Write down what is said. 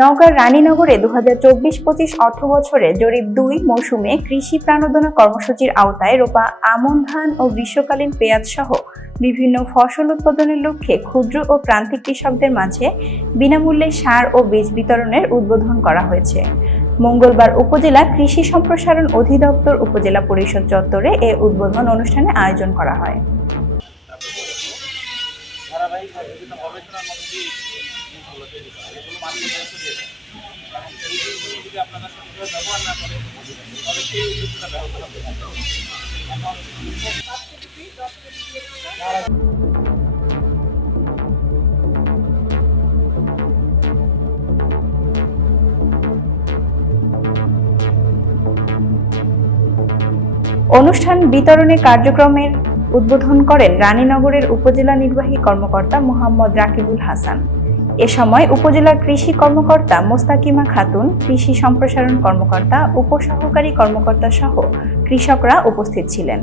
নওগাঁর রানীনগরে 2024-25 অর্থবছরে জরিপ 2 মৌসুমে কৃষি প্রাণোদনা কর্মসূচির আওতায় রোপা আমন ধান ও গ্রীষ্মকালীন পেঁয়াজ সহ বিভিন্ন ফসল উৎপাদনের লক্ষ্যে ক্ষুদ্র ও প্রান্তিক কৃষকদের মাঝে বিনামূল্যে সার ও বীজ বিতরণের উদ্বোধন করা হয়েছে। মঙ্গলবার উপজেলা কৃষি সম্প্রসারণ অধিদপ্তর উপজেলা পরিষদ চত্বরে এ উদ্বোধন অনুষ্ঠানে আয়োজন করা হয়। অনুষ্ঠান বিতরণী কার্যক্রমের উদ্বোধন করেন রানীনগরের উপজেলা নির্বাহী কর্মকর্তা মোহাম্মদ রাকিবুল হাসান। এ সময় উপজেলা কৃষি কর্মকর্তা মোস্তাকিমা খাতুন, কৃষি সম্প্রসারণ কর্মকর্তা, উপসহকারী কর্মকর্তা সহ কৃষকরা উপস্থিত ছিলেন।